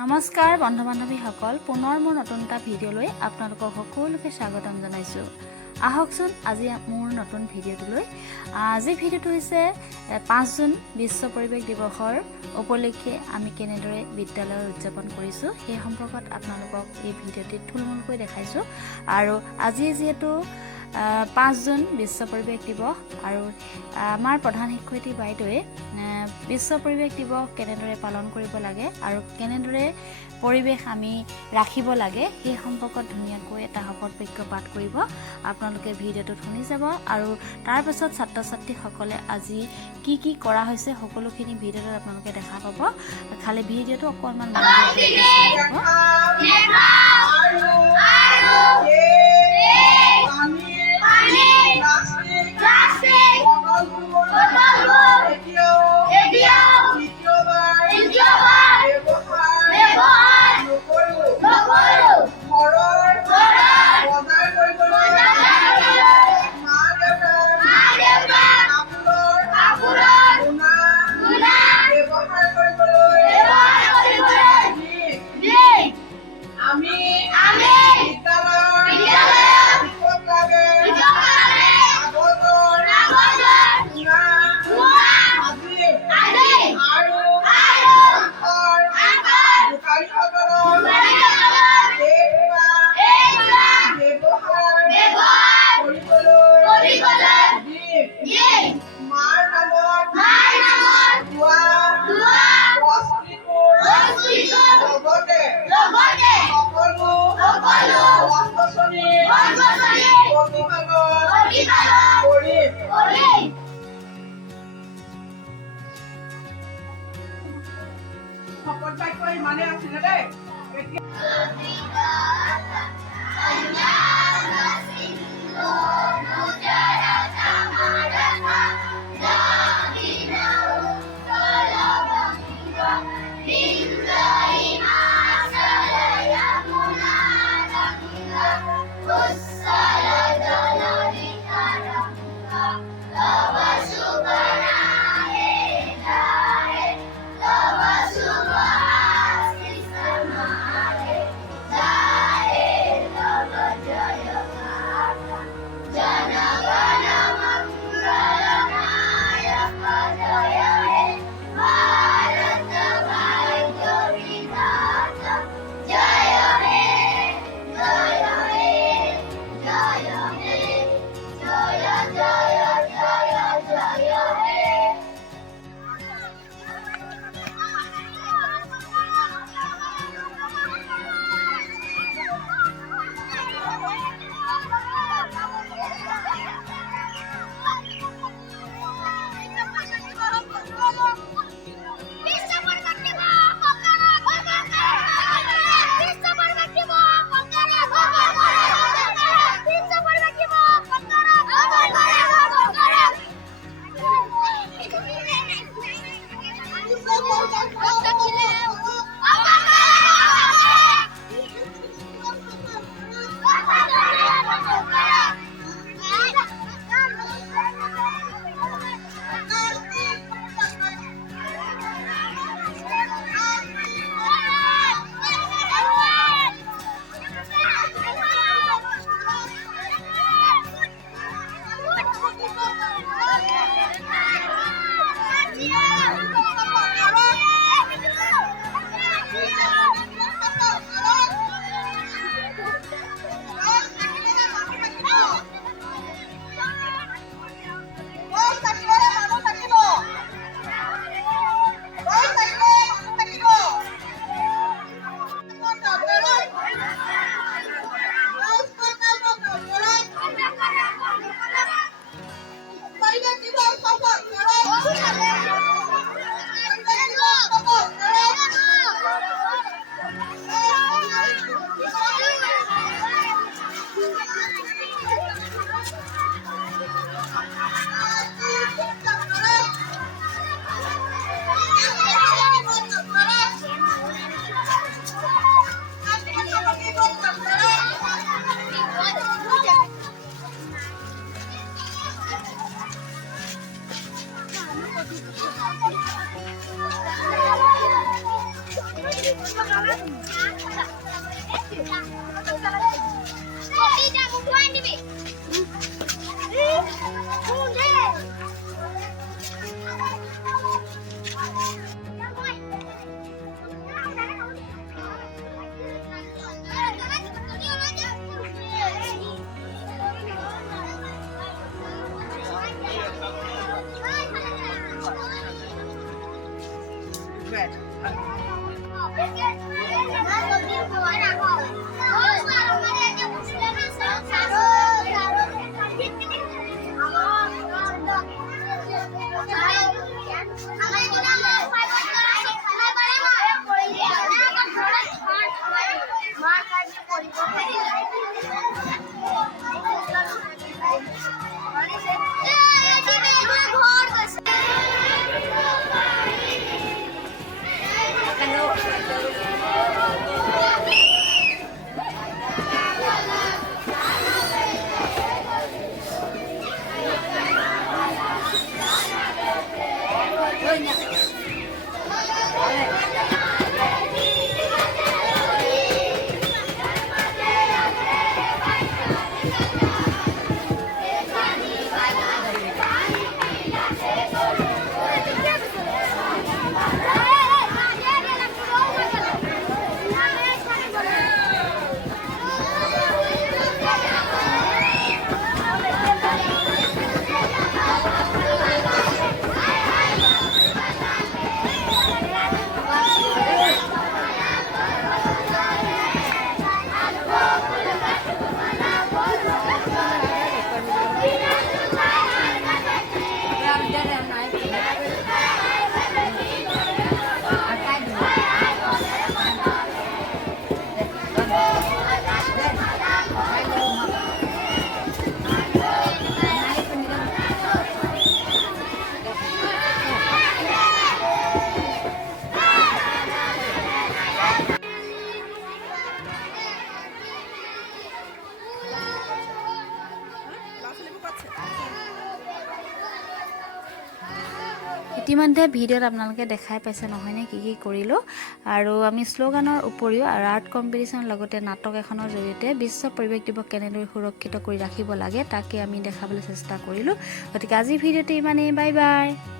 নমস্কাৰ বন্ধু বান্ধৱীসকল, পুনৰ মোৰ নতুন এটা ভিডিঅ'লৈ আপোনালোকক সকলোকে স্বাগতম জনাইছোঁ। আহকচোন আজি মোৰ নতুন ভিডিঅ'টোলৈ। আজি ভিডিঅ'টো হৈছে 5 জুন বিশ্ব পৰিৱেশ দিৱসৰ উপলক্ষে আমি কেনেদৰে বিদ্যালয়ত উদযাপন কৰিছোঁ সেই সম্পৰ্কত আপোনালোকক এই ভিডিঅ'টিত থুলমূলকৈ দেখাইছোঁ। আৰু আজি যিহেতু 5 জুন বিশ্ব পৰিৱেশ দিৱস আৰু আমাৰ প্ৰধান শিক্ষয়িত্ৰী বাইদেৱে বিশ্ব পৰিৱেশ দিৱস কেনেদৰে পালন কৰিব লাগে আৰু কেনেদৰে পৰিৱেশ আমি ৰাখিব লাগে সেই সম্পৰ্কত ধুনীয়াকৈ এটা শপত বাক্য পাঠ কৰিব। আপোনালোকে ভিডিঅ'টোত শুনি যাব আৰু তাৰ পাছত ছাত্ৰ ছাত্ৰীসকলে আজি কি কি কৰা হৈছে সকলোখিনি ভিডিঅ'টোত আপোনালোকে দেখা পাব। খালি ভিডিঅ'টো অকণমান মানে আছিল দেই ইতিমধ্যে ভিডিঅ'ত আপোনালোকে দেখাই পাইছে নহয়নে কি কৰিলোঁ আৰু আমি শ্লোগানৰ উপৰিও আৰু আৰ্ট কম্পিটিশ্যনৰ লগতে নাটক এখনৰ জৰিয়তে বিশ্ব পৰিৱেশ দিৱস কেনেদৰে সুৰক্ষিত কৰি ৰাখিব লাগে তাকে আমি দেখাবলৈ চেষ্টা কৰিলোঁ। গতিকে আজিৰ ভিডিঅ'টো ইমানেই। Bye bye.